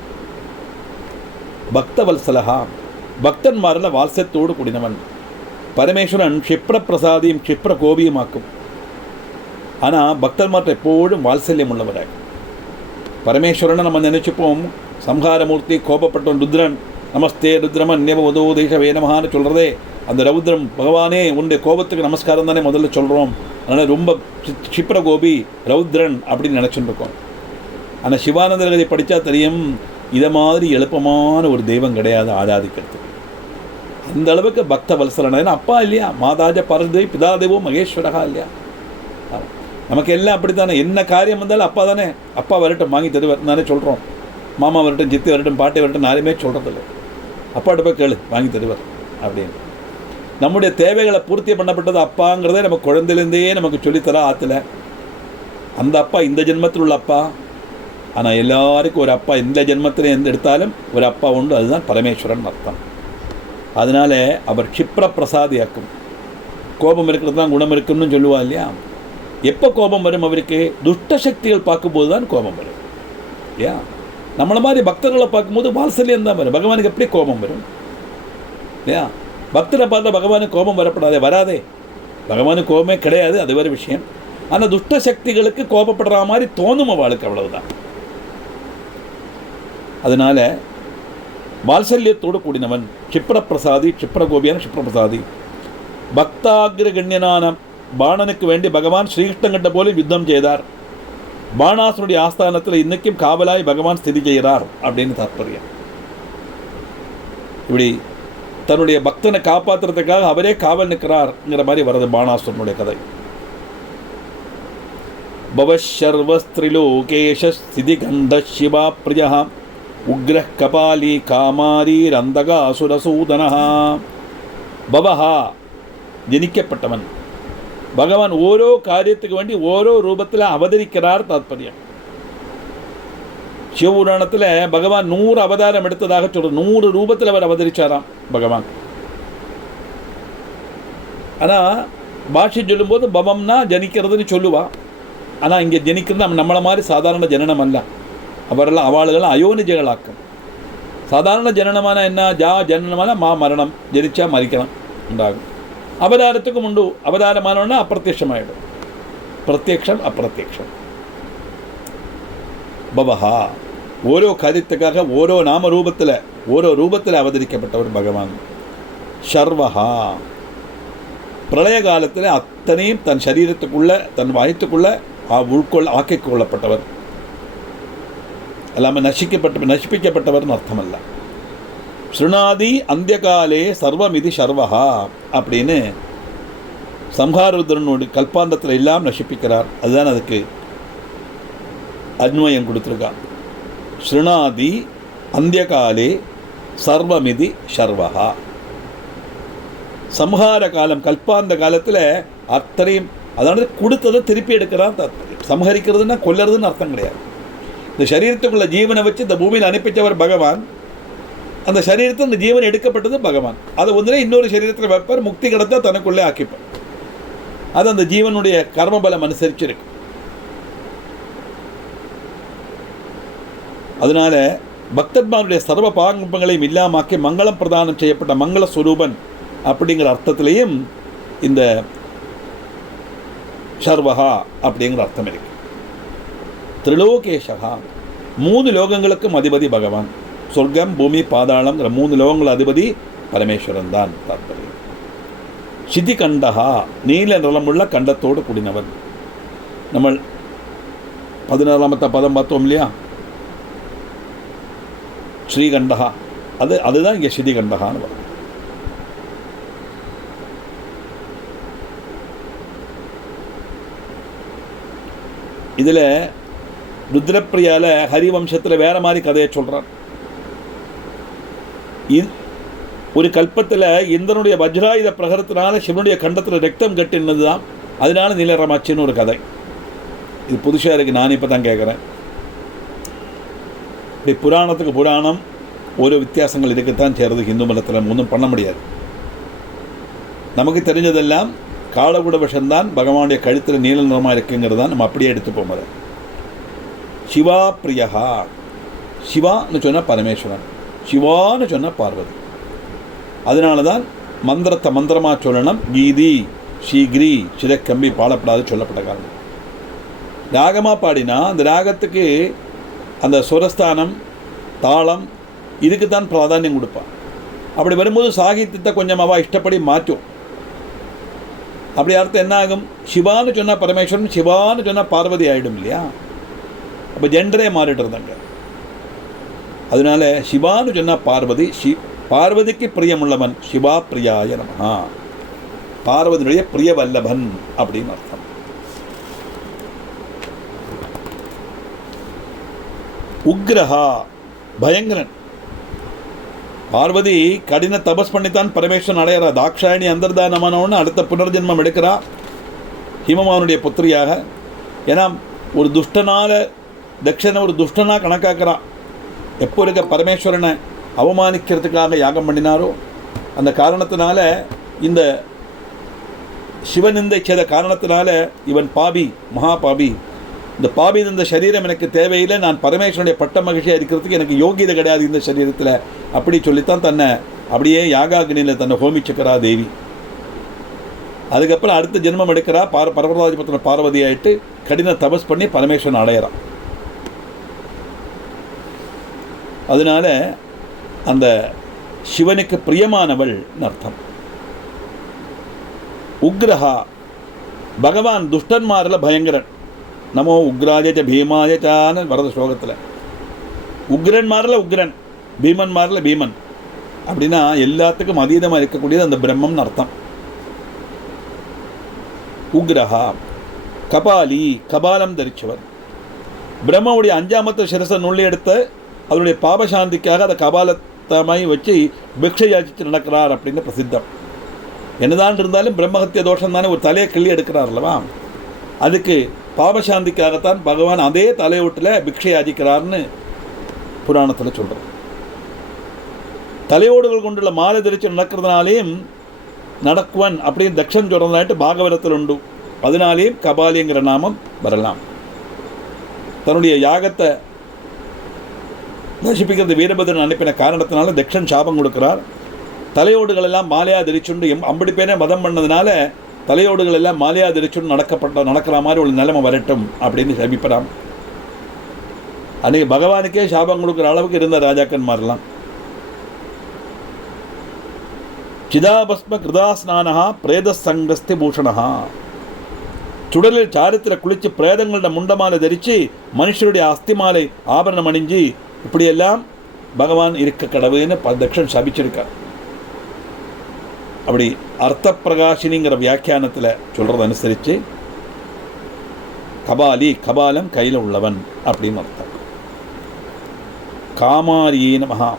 பக்தவல்சலகா, பக்தன்மாரில் வால்சத்தோடு கூடினவன். பரமேஸ்வரன் க்ஷிப்ர பிரசாதியும் க்ஷிப்ர கோபியுமாக்கும். ஆனால் பக்தன்மார்ட்ட எப்போதும் வாத்சல்யம் உள்ளவராக. பரமேஸ்வரனை நம்ம நினைச்சுப்போம் சம்ஹாரமூர்த்தி, கோபப்பட்டவன் ருத்ரன், நமஸ்தே ருத்ரமன் நேம உதோதேச வேணமகான்னு சொல்கிறதே அந்த ரௌத்ரம் பகவானே உன்னுடைய கோபத்துக்கு நமஸ்காரம் தானே முதல்ல சொல்கிறோம். அதனால் ரொம்ப க்ஷிப்ர கோபி ரௌத்ரன் அப்படின்னு நினச்சிட்டு இருக்கோம். ஆனால் சிவானந்தர்களை படித்தா தெரியும், இதை மாதிரி எழுப்பமான ஒரு தெய்வம் கிடையாது ஆராதிக்கிறதுக்கு. அந்த அளவுக்கு பக்த வல்சலன். ஏன்னா அப்பா இல்லையா, மாதாஜ பரதே பிதாதேவோ மகேஸ்வரகா இல்லையா. நமக்கு எல்லாம் அப்படி தானே, என்ன காரியம் வந்தாலும் அப்பா தானே, அப்பா வரட்டும் வாங்கி தருவார் தானே சொல்கிறோம். மாமா வரட்டும், சித்தி வரட்டும், பாட்டை வரட்டும், யாருமே சொல்கிறதில்ல. அப்பாட்ட போய் கேளு வாங்கி தருவார் அப்படின்னு. நம்முடைய தேவைகளை பூர்த்தி பண்ணப்பட்டது அப்பாங்கிறதே நம்ம குழந்தையிலேருந்தே நமக்கு சொல்லித்தர ஆற்றுல. அந்த அப்பா இந்த ஜென்மத்தில் உள்ள அப்பா. ஆனால் எல்லாருக்கும் ஒரு அப்பா இந்த ஜென்மத்தில் எந்த எடுத்தாலும் ஒரு அப்பா உண்டு, அதுதான் பரமேஸ்வரன் அர்த்தம். அதனால் அவர் க்ஷிப்ர பிரசாதியாக்கும். கோபம் இருக்கிறது தான் குணம் இருக்குன்னு சொல்லுவா இல்லையா. எப்போ கோபம் வரும் அவருக்கு? துஷ்ட சக்திகள் பார்க்கும்போது தான் கோபம் வரும். இல்லையா? நம்மளை மாதிரி பக்தர்களை பார்க்கும்போது வாத்சல்யம் தான் வரும். பகவானுக்கு எப்படி கோபம் வரும்? இல்லையா? பக்தரை பார்த்தா பகவானுக்கு கோபம் வரப்படாதே, வராதே. பகவானுக்கு கோபமே கிடையாது, அது வேறு விஷயம். ஆனால் துஷ்ட சக்திகளுக்கு கோபப்படுற மாதிரி தோணும் அவளுக்கு, அவ்வளவுதான். அதனால வாத்சல்யத்தோடு கூடினவன் க்ஷிப்ரபிரசாதி, க்ஷிப்ரகோபியான க்ஷிப்ரபிரசாதி. பக்தாகிரகண்யனான பாணனுக்கு வேண்டி பகவான் ஸ்ரீகிருஷ்ணங்கிட்ட போல யுத்தம் செய்தார். பாணாசுனுடைய ஆஸ்தானத்தில் இன்னைக்கும் காவலாய் பகவான் ஸ்திதி செய்கிறார் அப்படின்னு தாற்பயம். இப்படி தன்னுடைய பக்தனை காப்பாற்றுறதுக்காக அவரே காவல் நிற்கிறார்ங்கிற மாதிரி வருது பாணாசுரனுடைய கதை. பவஷர்வஸ்திரிலோகேஷ சிதிகண்ட சிவா பிரியா உக்ர கபாலி காமாரி ரந்தகாசுரசூதனா. பவஹா ஜனிக்கப்பட்டவன். பகவான் ஓரோ காரியத்துக்கு வேண்டி ஓரோ ரூபத்தில் அவதரிக்கிறார் தாத்பரியம். சிவபுராணத்தில் பகவான் 100 அவதாரம் எடுத்ததாக சொல்ற, 100 ரூபத்தில் அவர் அவதரிச்சாராம் பகவான். ஆனால் பாஷை சொல்லும்போது பவம்னா ஜனிக்கிறதுன்னு சொல்லுவா. ஆனால் இங்கே ஜனிக்கிறது நம்மளை மாதிரி சாதாரண ஜனனம் அல்ல. அவரெல்லாம் அவளுகெல்லாம் அயோனிஜகளாக்கும். சாதாரண ஜனனமான என்ன? ஜனனமான மரணம், ஜனிச்சா மறிக்கலாம் உண்டாகும். அவதாரத்துக்கும் உண்டு. அவதாரமானோன்னா அப்பிரத்யட்சமாயிடும். பிரத்யக்ஷம் அப்பிரத்யக்ஷம். பவஹா ஓரோ காரியத்துக்காக ஓரோ நாம ரூபத்தில் ஓரோ ரூபத்தில் அவதரிக்கப்பட்டவர் பகவான். ஷர்வஹா பிரளய காலத்தில் அத்தனையும் தன் சரீரத்துக்குள்ள தன் வயத்துக்குள்ள ஆக்கிக் கொள்ளப்பட்டவர். எல்லாமே நசிப்பிக்கப்பட்டவர்னு அர்த்தம் அல்ல. ஸ்ருணாதி அந்தியகாலே சர்வமிதி சர்வஹா அப்படின்னு சம்ஹாரருத்ரனுடைய கல்பாந்தத்தில் எல்லாம் நசிப்பிக்கிறார். அதுதான் அதுக்கு அன்வயம் கொடுத்துருக்கான். ஸ்ருணாதி அந்தியகாலே சர்வமிதி சர்வஹா. சம்ஹார காலம், கல்பாந்த காலத்தில் அத்தனையும், அதாவது கொடுத்ததை திருப்பி எடுக்கிறான் தாத்பரியம். சம்ஹரிக்கிறதுனா கொல்லுறதுன்னு அர்த்தம் கிடையாது. இந்த சரீரத்துக்குள்ள ஜீவனை வச்சு இந்த பூமியில் அனுப்பிச்சவர் பகவான். அந்த சரீரத்தில் இந்த ஜீவன் எடுக்கப்பட்டது பகவான். அதை ஒன்றே இன்னொரு சரீரத்தில் வைப்பார். முக்தி கிடத்தா தனக்குள்ளே ஆக்கிப்பார். அது அந்த ஜீவனுடைய கர்மபலம் அனுசரிச்சிருக்கு. அதனால பக்தர்மாருடைய சர்வ பாகங்களையும் இல்லாமாக்கி மங்களம் பிரதானம் செய்யப்பட்ட மங்கள ஸ்வரூபன் அப்படிங்கிற அர்த்தத்திலையும் இந்த சர்வஹா அப்படிங்கிற அர்த்தம் இருக்கு. திரிலோகேஷகா 3 லோகங்களுக்கும் அதிபதி பகவான். சொர்க்கம், பூமி, பாதாளம்ங்கிற 3 லோகங்கள் அதிபதி பரமேஸ்வரன் தான் தாற்பயம். சிதிகண்டஹா நீல நிறமுள்ள கண்டத்தோடு கூடினவன். நம்ம 14ஆம் பதம் பார்த்தோம் இல்லையா? ஸ்ரீகண்டஹா, அதுதான் இங்கே சிதிகண்டகான்னு வரும். இதில் ருத்ரப்பிரியால ஹரிவம்சத்தில் வேற மாதிரி கதையை சொல்கிறான். ஒரு கல்பத்தில் இந்திரனுடைய வஜ்ராயுத பிரகரத்தினால சிவனுடைய கண்டத்தில் ரத்தம் கட்டினது தான், அதனால நீலரமாச்சின்னு ஒரு கதை. இது புதுசாக இருக்குது, நான் இப்போ தான் கேட்குறேன். இப்படி புராணத்துக்கு புராணம் ஒரு வித்தியாசங்கள் இருக்குத்தான் சேருது. ஹிந்து மதத்தில் ஒன்றும் பண்ண முடியாது. நமக்கு தெரிஞ்சதெல்லாம் காலகுட விஷம்தான் பகவானுடைய கழுத்தில் நீல நிறமாக இருக்குங்கிறது தான் நம்ம அப்படியே எடுத்துப்போம். அதை சிவா பிரியா, சிவான்னு சொன்னால் பரமேஸ்வரன், சிவான்னு சொன்னால் பார்வதி. அதனால தான் மந்திரத்தை மந்திரமாக சொல்லணும். கீதி ஸ்ரீகிரி சிறக்கம்பி பாடப்படாது சொல்லப்பட்ட காரணம். ராகமாக பாடினா அந்த ராகத்துக்கு அந்த சுரஸ்தானம், தாளம், இதுக்கு தான் பிராதானியம் கொடுப்பான். அப்படி வரும்போது சாகித்யத்தை கொஞ்சம் அவள் இஷ்டப்படி மாற்றும். அப்படி அர்த்தம் என்ன ஆகும்? சிவான்னு சொன்னால் பரமேஸ்வரன், சிவான்னு சொன்னால் பார்வதி ஆகிடும் இல்லையா? அப்போ ஜெண்டரே மாறிடுறதாங்க. அதனால சிவான்னு சொன்னால் பார்வதி, பார்வதிக்கு பிரியமுள்ளவன் சிவா பிரியாய நமஹா, பார்வதியுடைய பிரிய வல்லபன் அப்படின்னு அர்த்தம். உக்ரஹா பயங்கரன். பார்வதி கடின தபஸ் பண்ணித்தான் பரமேஸ்வரன் அடையிறா. தாக்ஷாயணி அந்தர்தானமானவன்னு அடுத்த புனர்ஜென்மம் எடுக்கிறா ஹிமமாவனுடைய புத்திரியாக. ஏன்னா ஒரு துஷ்டனால தக்ஷனை ஒரு துஷ்டனாக கணக்காக்குறான். எப்போ இருக்க பரமேஸ்வரனை அவமானிக்கிறதுக்காக யாகம் பண்ணினாரோ அந்த காரணத்தினால இந்த சிவநிந்தை செய்த காரணத்தினால இவன் பாபி, மகா பாபி, இந்த பாபி இந்த சரீரம் எனக்கு தேவையில்லை, நான் பரமேஸ்வரனுடைய பட்ட மகிழ்ச்சியாக இருக்கிறதுக்கு எனக்கு யோகியதை கிடையாது இந்த சரீரத்தில், அப்படி சொல்லித்தான் தன்னை அப்படியே யாகாகினியில் தன்னை ஹோமிச்சுக்கிறா தேவி. அதுக்கப்புறம் அடுத்த ஜென்மம் எடுக்கிறா, பரமராஜபுத்திர பார்வதி ஆகிட்டு கடின தபஸ் பண்ணி பரமேஸ்வரன் அடையிறான். அதனால அந்த சிவனுக்கு பிரியமானவள் அர்த்தம். உக்ரஹா, பகவான் துஷ்டன்மாரில் பயங்கரன். நமோ உக்ராஜ பீமாயச்சான வரத ஸ்லோகத்தில் உக்ரன்மாரில் உக்ரன், பீமன்மாரில் பீமன். அப்படின்னா எல்லாத்துக்கும் அதீதமாக இருக்கக்கூடியது அந்த பிரம்மம்னு அர்த்தம். உக்ரஹா கபாலி, கபாலம் தரிச்சவர். பிரம்மவுடைய 5ஆமத்து சிரசை நுள்ளி எடுத்து அதனுடைய பாபசாந்திக்காக அதை கபாலத்தமாய் வச்சு பிக்ஷை யாச்சித்து நடக்கிறார் அப்படின்னு பிரசித்தம். என்னதான் இருந்தாலும் பிரம்மஹத்திய தோஷம் தானே, ஒரு தலையை கிள்ளி எடுக்கிறார் அல்லவா, அதுக்கு பாபசாந்திக்காகத்தான் பகவான் அதே தலையோட்டில் பிக்ஷை யாச்சிக்கிறார்னு புராணத்தில் சொல்கிறார். தலையோடுகள் கொண்டுள்ள மாலை தரிச்சு நடக்கிறதுனாலேயும் நடக்குவன் அப்படின்னு தக்ஷன் சொல்கிறதாட்டு பாகவதத்தில் உண்டு. அதனாலேயும் கபாலிங்கிற நாமம் வரலாம். தன்னுடைய யாகத்தை நசிப்பிக்கிறது வீரபத்ரன் அனுப்பின காரணத்தினால தக்ஷன் சாபம் கொடுக்கிறார். தலையோடுகள் எல்லாம் மாலையா தரிச்சுண்டு அம்படி பேரை மதம் பண்ணதுனால தலையோடுகள் எல்லாம் மாலையா தரிச்சுண்டு நடக்கிற மாதிரி ஒரு நிலைமை வரட்டும் அப்படின்னு சபிப்பறாம். அன்றைக்கி பகவானுக்கே சாபம் கொடுக்குற அளவுக்கு இருந்த ராஜாக்கன்மாரெல்லாம். சிதாபஸ்ம கிருதாஸ்நானஹா பிரேத சங்கஸ்தி பூஷணஹா, சுடலில் சாரத்தில் குளித்து பிரேதங்களோட முண்டமாலை தரித்து மனுஷருடைய அஸ்திமாலை ஆபரணம் அணிஞ்சு இப்படியெல்லாம் பகவான் இருக்க கடவுன்னு தக்ஷன் சபிச்சிருக்கார். அப்படி அர்த்த பிரகாஷினிங்கிற வியாக்கியானத்தில் சொல்கிறது அனுசரித்து கபாலி, கபாலம் கையில் உள்ளவன் அப்படின்னு அர்த்தம். காமாரியே நமஹா,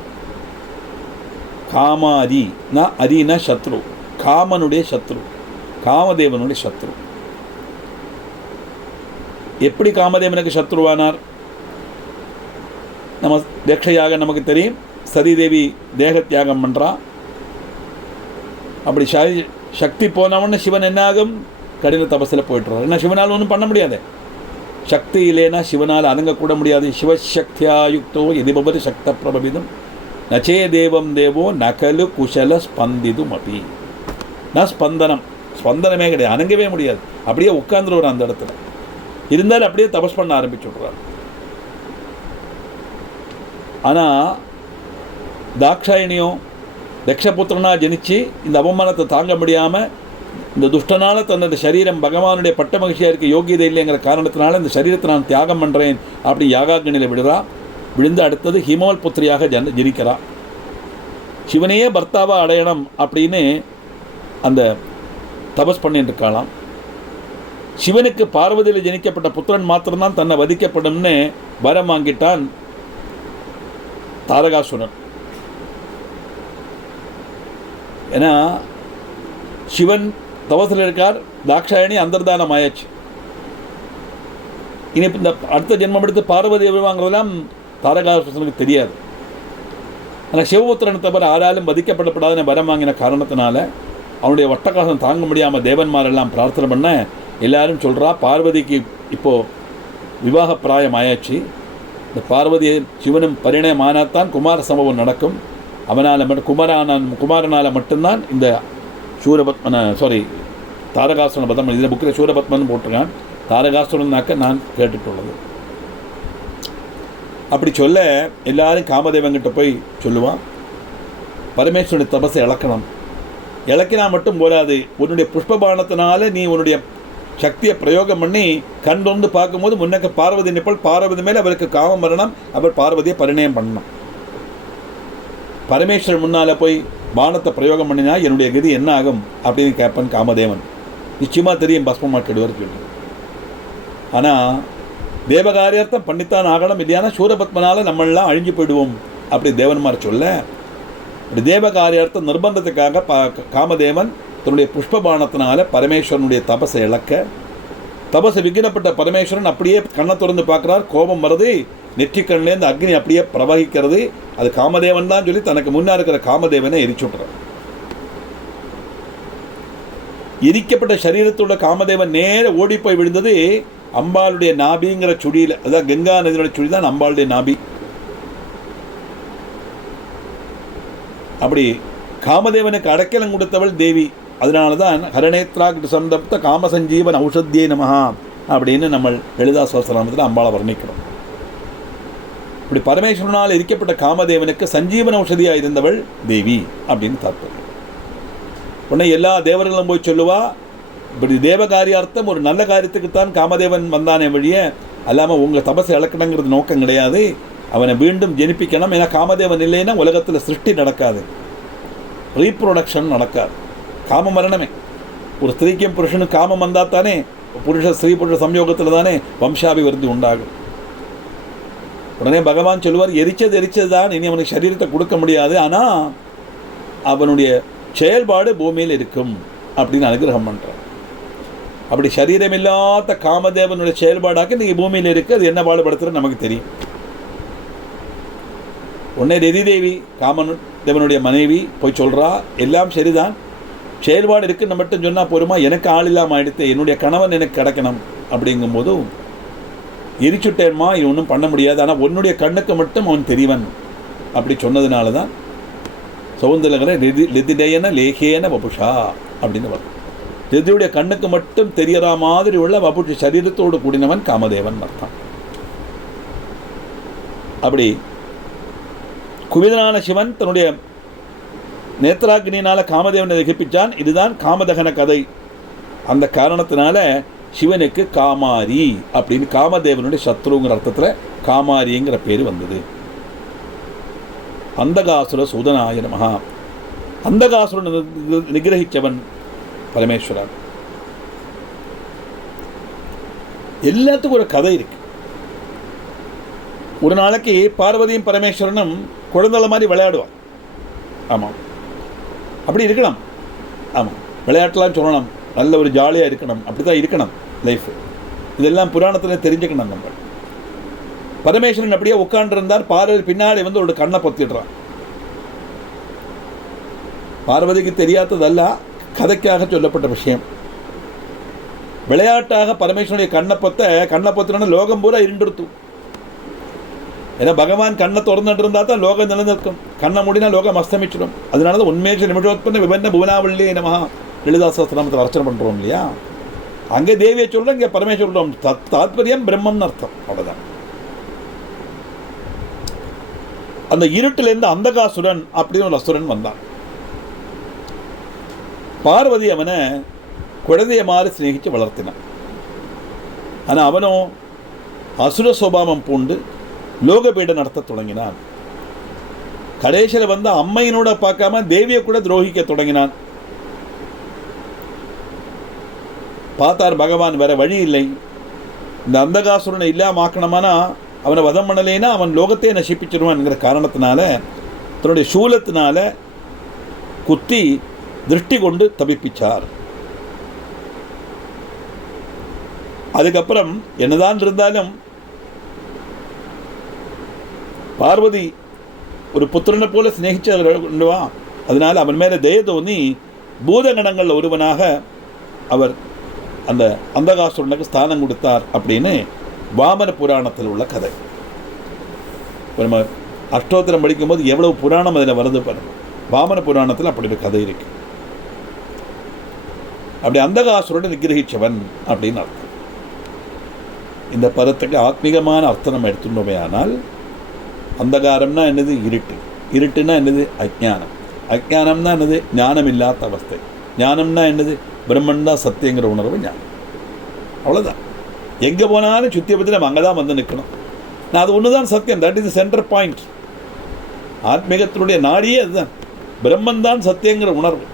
காமாரி ந அரினா சத்ரு, காமனுடைய சத்ரு, காமதேவனுடைய சத்ரு. எப்படி காமதேவனுக்கு சத்ருவானார்? நம்ம தேட்சையாக நமக்கு தெரியும், சதிதேவி தேக தியாகம் பண்ணுறா. அப்படி சக்தி போனவொன்னு சிவன் என்ன ஆகும்? கடின தபஸில் போய்ட்டுறார். ஏன்னா சிவனால் ஒன்றும் பண்ண முடியாது, சக்தி இல்லைன்னா சிவனால் அடங்கக்கூட முடியாது. சிவசக்தியாயுக்தோ எதிபபரி சக்த பிரபவிதம் நச்சே தேவம் தேவோ நகலு குஷல ஸ்பந்திதும் அப்படி. நான் ஸ்பந்தனமே கிடையாது, அணங்கவே முடியாது, அப்படியே உட்கார்ந்துருவார் அந்த இடத்துல. இருந்தாலும் அப்படியே தபஸ் பண்ண ஆரம்பிச்சு விட்றார். ஆனால் தாக்ஷாயணியும் தக்ஷபுத்திரனாக ஜனிச்சு இந்த அவமானத்தை தாங்க முடியாமல் இந்த துஷ்டனால் தன்னோட சரீரம் பகவானுடைய பட்ட மகிழ்ச்சியாக இருக்க யோகியதை இல்லைங்கிற காரணத்தினால இந்த சரீரத்தை நான் தியாகம் பண்ணுறேன் அப்படி யாகாக்னியில் விடுறா. விழுந்து அடுத்தது ஹிமவல் புத்திரியாக ஜனிக்கிறா. சிவனையே பர்த்தாவாக அடையணும் அப்படின்னு அந்த தபஸ் பண்ணிட்டு இருக்கலாம். சிவனுக்கு பார்வதியில் ஜனிக்கப்பட்ட புத்திரன் மாத்திரம்தான் தன்னை வதிக்கப்படும்னு வரம் வாங்கிட்டான் தாரகாசுரன். ஏன்னா சிவன் தவசில் இருக்கார், தாக்ஷாயணி அந்தர்தானம் ஆயாச்சு. இனி இந்த அடுத்த ஜென்மம் எடுத்து பார்வதி வாங்குறதெல்லாம் தாரகாசுரனுக்கு தெரியாது. ஆனால் சிவபுத்திரனை தவிர ஆராலும் வதிக்கப்படப்படாதுன்னு வரம் வாங்கின காரணத்தினால அவனுடைய வட்டகாசம் தாங்க முடியாமல் தேவன்மாரெல்லாம் பிரார்த்தனை பண்ண எல்லாரும் சொல்கிறா, பார்வதிக்கு இப்போது விவாக பிராயம் ஆயாச்சு. இந்த பார்வதியை சிவனும் பரிணயமானாத்தான் குமார சம்பவம் நடக்கும். அவனால் குமாரனால் மட்டும்தான் இந்த தாரகாசுரன் பதம். இதில் புக்கில் சூரபத்மன் போட்டிருக்கான், தாரகாசுரனாக்க நான் கேட்டுட்டுள்ளது. அப்படி சொல்ல எல்லாரும் காமதேவன்கிட்ட போய் சொல்லுவான், பரமேஸ்வரனுடைய தபஸை இழக்கணும். இழக்கினா மட்டும் போராது, உன்னுடைய புஷ்பபானத்தினால நீ உன்னுடைய சக்தியை பிரயோகம் பண்ணி கண் தொந்து பார்க்கும்போது முன்னக்க பார்வதி நிற்பல், பார்வதி மேலே அவருக்கு காமம் வரணும், அவர் பார்வதியை பரிணயம் பண்ணணும். பரமேஸ்வரன் முன்னால் போய் பானத்தை பிரயோகம் பண்ணினா என்னுடைய கதி என்ன ஆகும் அப்படின்னு கேட்பன் காமதேவன். நிச்சயமாக தெரியும் பஸ்மமாக்கிடுவார் சொல்லி. ஆனால் தேவகாரியார்த்தம் பண்ணித்தான் ஆகணும், இல்லையானா சூரபத்மனால் நம்மளாம் அழிஞ்சு போயிடுவோம் அப்படி தேவன்மார் சொல்ல, அப்படி தேவகாரியார்த்தம் நிர்பந்தத்துக்காக காமதேவன் தன்னுடைய புஷ்பபானத்தினால பரமேஸ்வரனுடைய தபஸை இழக்க, தபஸை விக்கினப்பட்ட பரமேஸ்வரன் அப்படியே கண்ணை திறந்து பார்க்குறார். கோபம் வருது, நெற்றிக்கண்லேருந்து அக்னி அப்படியே பிரவகிக்கிறது. அது காமதேவன் தான் சொல்லி தனக்கு முன்னா இருக்கிற காமதேவனை எரிச்சுட்றார். எரிக்கப்பட்ட சரீரத்தோட காமதேவன் நேர ஓடிப்போய் விழுந்தது அம்பாளுடைய நாபிங்கிற சுடியில். அதான் கங்கா நதியோட சுடி தான் அம்பாளுடைய நாபி. அப்படி காமதேவனுக்கு அடைக்கலம் கொடுத்தவள் தேவி. அதனால தான் ஹரணேத்ராகிட்டு சந்தப்த காமசஞ்சீவன் ஔஷத்தியே நமஹா அப்படின்னு நம்ம லலிதா சஹஸ்ரநாமத்தில் அம்பாளை வர்ணிக்கிறோம். இப்படி பரமேஸ்வரனால் எரிக்கப்பட்ட காமதேவனுக்கு சஞ்சீவன ஔஷதியாக இருந்தவள் தேவி அப்படின்னு தாற்பயம். உடனே எல்லா தேவர்களும் போய் சொல்லுவா, இப்படி தேவகாரியார்த்தம் ஒரு நல்ல காரியத்துக்குத்தான் காமதேவன் வந்தானே வழிய அல்லாமல் உங்கள் தபசை இழக்கணுங்கிறது நோக்கம் கிடையாது. அவனை மீண்டும் ஜெனிப்பிக்கணும். ஏன்னா காமதேவன் இல்லைன்னா உலகத்தில் சிருஷ்டி நடக்காது, ரீப்ரொடக்ஷன் நடக்காது, காம மரணமே. ஒரு ஸ்திரீக்கும் புருஷனுக்கு காமம் வந்தால் தானே ஸ்ரீ புருஷ சம்யோகத்தில் தானே வம்சாபிவிருத்தி உண்டாகும். உடனே பகவான் சொல்லுவார், எரிச்சது தான், இனி அவனுக்கு சரீரத்தை கொடுக்க முடியாது, ஆனால் அவனுடைய செயல்பாடு பூமியில் இருக்கும் அப்படின்னு அனுகிரகம் பண்ணுறான். அப்படி சரீரமில்லாத காமதேவனுடைய செயல்பாடாக இன்றைக்கி பூமியில் இருக்குது. அது என்ன பாடுபடுத்துறது நமக்கு தெரியும். உடனே ரதிதேவி காமதேவனுடைய மனைவி போய் சொல்கிறா, எல்லாம் சரிதான், செயல்பாடு இருக்குன்னு மட்டும் சொன்னால் போருமா, எனக்கு ஆள் இல்லாமல் ஆகிடுத்து, என்னுடைய கணவன் எனக்கு கிடைக்கணும். அப்படிங்கும்போது எரிச்சுட்டேன்மா, இது ஒன்றும் பண்ண முடியாது, ஆனால் உன்னுடைய கண்ணுக்கு மட்டும் அவன் தெரியவன் அப்படி சொன்னதுனால தான் சௌந்தரகர லதிடேயன லேகேன வபுஷா அப்படின்னு வரும். லதியுடைய கண்ணுக்கு மட்டும் தெரியற மாதிரி உள்ள வபுஷ சரீரத்தோடு கூடினவன் காமதேவன் அர்த்தம். அப்படி குவிதனான சிவன் தன்னுடைய நேத்ராக்னியினால காமதேவனை தகிப்பிச்சான். இதுதான் காமதகன கதை. அந்த காரணத்தினால சிவனுக்கு காமாரி அப்படின்னு காமதேவனுடைய சத்ருங்கிற அர்த்தத்தில் காமாரிங்கிற பேர் வந்தது. அந்தகாசுர சூதனாய நமஹா. அந்தகாசுரன் நிகிரகிச்சவன் பரமேஸ்வரன். எல்லாத்துக்கும் ஒரு கதை இருக்கு. ஒரு நாளைக்கு பார்வதியும் பரமேஸ்வரனும் குழந்தைல மாதிரி விளையாடுவான். ஆமாம், அப்படி இருக்கணும். ஆமாம், விளையாட்டெலாம் சொல்லணும், நல்ல ஒரு ஜாலியாக இருக்கணும், அப்படி தான் இருக்கணும் லைஃப். இதெல்லாம் புராணத்தில் தெரிஞ்சுக்கணும் நம்ம. பரமேஸ்வரன் அப்படியே உட்காண்டிருந்தார். பார்வதி பின்னாடி வந்து ஒரு கண்ணை பொத்திடுறான். பார்வதிக்கு தெரியாததல்ல, கதைக்காக சொல்லப்பட்ட விஷயம். விளையாட்டாக பரமேஸ்வரனுடைய கண்ணை பொத்தினா லோகம் பூரா இருண்டுருத்து. ஏன்னா பகவான் கண்ணை திறந்துட்டு இருந்தால் தான் லோகம் நிலநிற்கும். கண்ணை மூடினா லோகம் அஸ்தமிச்சிடும். அதனால தான் உண்மேஷ நிமிஷோத்பன்ன விபன்ன புவனாவல்லியே நமஹா லலிதா சஹஸ்ரநாமத்தை அர்ச்சனை பண்ணுறோம் இல்லையா. அங்கே தேவியை சொல்கிறோம், இங்கே பரமேஸ்வரம். தாத்பரியம் பிரம்மம்னு அர்த்தம். அவ்வளோதான். அந்த இருட்டிலேருந்து அந்தகாசுரன் அப்படின்னு ஒரு அசுரன் வந்தான். பார்வதி அவனை குழந்தைய மாதிரி சிநேகித்து வளர்த்தினான். ஆனால் அவனும் அசுர சுபாவம் பூண்டு லோகபீட நடத்த தொடங்கினான். கடைசியில் வந்து அம்மையினோட பார்க்காம தேவியை கூட துரோகிக்க தொடங்கினான். பார்த்தார் பகவான், வேற வழி இல்லை, இந்த அந்தகாசுரனை இல்லாம ஆக்கணுமானா அவனை வதம் பண்ணலைன்னா அவன் லோகத்தையே நசிப்பிச்சிருவான்ங்கிற காரணத்தினால தன்னுடைய சூலத்தினால குத்தி திருஷ்டி கொண்டு தப்பிப்பிச்சார். அதுக்கப்புறம் என்னதான் இருந்தாலும் பார்வதி ஒரு புத்திரனை போல சிநேகிச்சா, அதனால அவன் மேலே தய தோன்னி பூதகணங்கள் ஒருவனாக அவர் அந்த அந்தகாசுரனுக்கு ஸ்தானம் கொடுத்தார் அப்படின்னு வாமன புராணத்தில் உள்ள கதை. நம்ம அஷ்டோத்திரம் படிக்கும்போது எவ்வளவு புராணம் அதில் வருது பாருங்க. வாமன புராணத்தில் அப்படி ஒரு கதை இருக்கு. அப்படி அந்தகாசுரனை நிகிரகிச்சவன் அப்படின்னு அர்த்தம். இந்த பதத்துக்கு ஆத்மீகமான அர்த்தம் நம்ம எடுத்துட்டோமே ஆனால், அந்தகாரம்னா என்னது? இருட்டு. இருட்டுன்னா என்னது? அஜ்ஞானம். அஜ்ஞானம்னா என்னது? ஞானம் இல்லாத அவஸ்தை. ஞானம்னா என்னது? பிரம்மன் தான் சத்தியங்கிற உணர்வு ஞானம். அவ்வளோதான். எங்கே போனாலும் சுத்தியை பற்றி நம்ம அங்கே தான் வந்து நிற்கணும். நான் அது ஒன்று தான் சத்தியம். That is centre point. ஆத்மீகத்தினுடைய நாடியே அதுதான். பிரம்மன் தான் சத்தியங்கிற உணர்வு.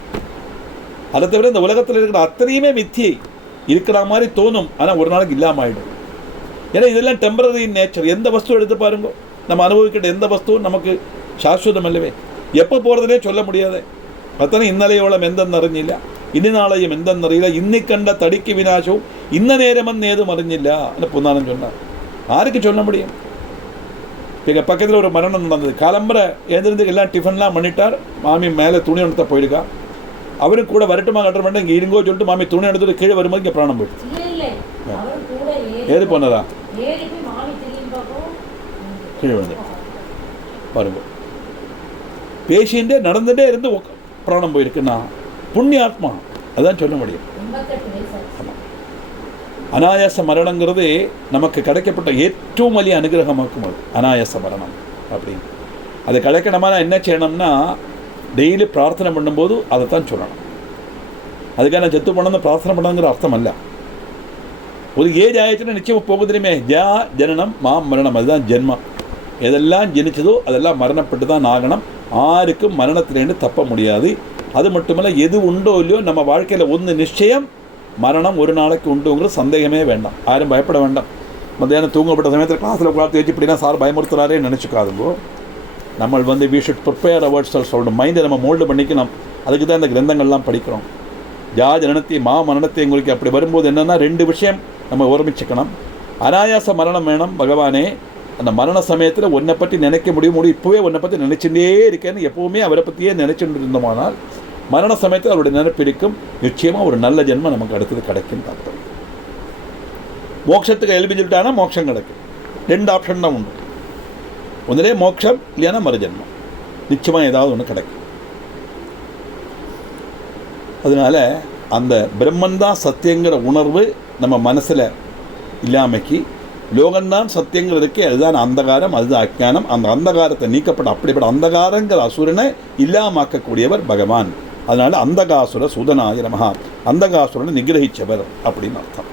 அதை தவிர இந்த உலகத்தில் இருக்கிற அத்தனையுமே மித்தியை இருக்கிற மாதிரி தோணும், ஆனால் ஒரு நாளைக்கு இல்லாமல் ஆகிடும். ஏன்னா இதெல்லாம் டெம்பரரி நேச்சர். எந்த வஸ்து எடுத்து பாருங்க, நம்ம அனுபவிக்கிட்ட எந்த வஸ்துவும் நமக்கு சாஸ்வதம் அல்லவே. எப்போ போகிறதுனே சொல்ல முடியாது. அத்தனை ഇന്നലെയോളം എന്തെന്നറിഞ്ഞില്ല, ഇനി നാളെയും എന്തെന്നറിയില്ല, ഇന്നിക്കണ്ട തടിക്ക് വിനാശവും ഇന്ന നേരമെന്ന് ഏതും അറിഞ്ഞില്ല എന്ന് പുന്നാനം சொன்னார். யாருக்கு சொல்ல முடியும்? எங்கள் பக்கத்தில் ஒரு மரணம் நடந்தது. காலம்பரை எழுந்திருந்து எல்லாம் டிஃபன்லாம் பண்ணிட்டார். மாமி மேலே துணி ஒன்றத்தை போயிருக்கா. அவரும் கூட வரட்டுமா கட்ட மாட்டேன் இங்கே இருங்கோ சொல்லிட்டு மாமி துணி எடுத்துட்டு கீழே வரும்போது இங்கே பிராணம் போயிடுச்சு. ஏறி போனதா கீழே வந்து பாருங்க, பேசிகிட்டே நடந்துகிட்டே இருந்து பிராணம் போயிருக்குன்னா புண்ணியாத்மா, அதுதான் சொல்ல முடியும். ஆமாம், அனாயாச மரணங்கிறது நமக்கு கிடைக்கப்பட்ட ஏற்றவும் வலிய அனுகிரகமாக்கும். அது அனாயாச மரணம் அப்படின்னு அது கிடைக்கணுமா என்ன செய்யணும்னா டெய்லி பிரார்த்தனை பண்ணும்போது அதை தான் சொல்லணும். அதுக்காக செத்து பண்ணணும் பிரார்த்தனை பண்ணணுங்கிற அர்த்தம் அல்ல. ஒரு ஏஜ் ஆயிடுச்சுன்னா நிச்சயம் போக தெரியுமே, ஜா ஜனனம் மா மரணம், அதுதான் ஜென்மம். எதெல்லாம் ஜனிச்சதோ அதெல்லாம் மரணப்பட்டு தான் ஆகணும். யாருக்கும் மரணத்திலேருந்து தப்ப முடியாது. அது மட்டுமல்ல, எது உண்டோ இல்லையோ நம்ம வாழ்க்கையில் ஒன்று நிச்சயம், மரணம் ஒரு நாளைக்கு உண்டுங்கிற சந்தேகமே வேண்டாம். யாரும் பயப்பட வேண்டாம். மத்தியானம் தூங்கப்பட்ட சமயத்தில் கிளாஸில் உட்காந்து வச்சு இப்படின்னா சார் பயமுறுத்துறாரே நினச்சிக்காதுங்கோ. நம்ம we should prepare our self சொல்லணும். மைண்டை நம்ம மோல்டு பண்ணிக்கணும். அதுக்கு தான் இந்த கிரந்தங்கள்லாம் படிக்கிறோம். ஜா ஜனனத்தை மா மரணத்தை உங்களுக்கு அப்படி வரும்போது என்னென்னா 2 விஷயம் நம்ம ஓர்மிச்சுக்கணும். அனாயாச மரணம் வேணும். பகவானே, அந்த மரண சமயத்தில் உன்னை பற்றி நினைக்க முடியும், இப்போவே உன்னை பற்றி நினச்சிட்டே இருக்கேன்னு எப்போவுமே அவரை பற்றியே நினச்சிட்டு இருந்தோமானால் மரண சமயத்தில் அவருடைய நினைப்பு இருக்கும். நிச்சயமாக ஒரு நல்ல ஜென்மம் நமக்கு அடுத்தது கிடைக்கும். அர்த்தம். மோட்சத்துக்கு எழுப்பிச்சுட்டானா மோட்சம் கிடைக்கும். 2 ஆப்ஷன் தான் உண்டு. ஒன்றிலே மோட்சம், இல்லையானா மறுஜென்மம். நிச்சயமாக ஏதாவது ஒன்று கிடைக்கும். அதனால் அந்த பிரம்மன் தான் சத்தியங்கிற உணர்வு நம்ம மனசில் இல்லாமைக்கு லோகம்தான் சத்தியங்கிறதுக்கு அதுதான் அந்தகாரம், அதுதான் அஜ்ஞானம். அந்த அந்தகாரத்தை நீக்கப்பட்ட அப்படிப்பட்ட அந்தகாரங்கிற அசுரனை இல்லாமக்கக்கூடியவர் பகவான். அதனால் அந்தகாசுர சூதனாய நமஹ, அந்தகாசுரனை நிகிரகிச்சவர் அப்படின்னு அர்த்தம்.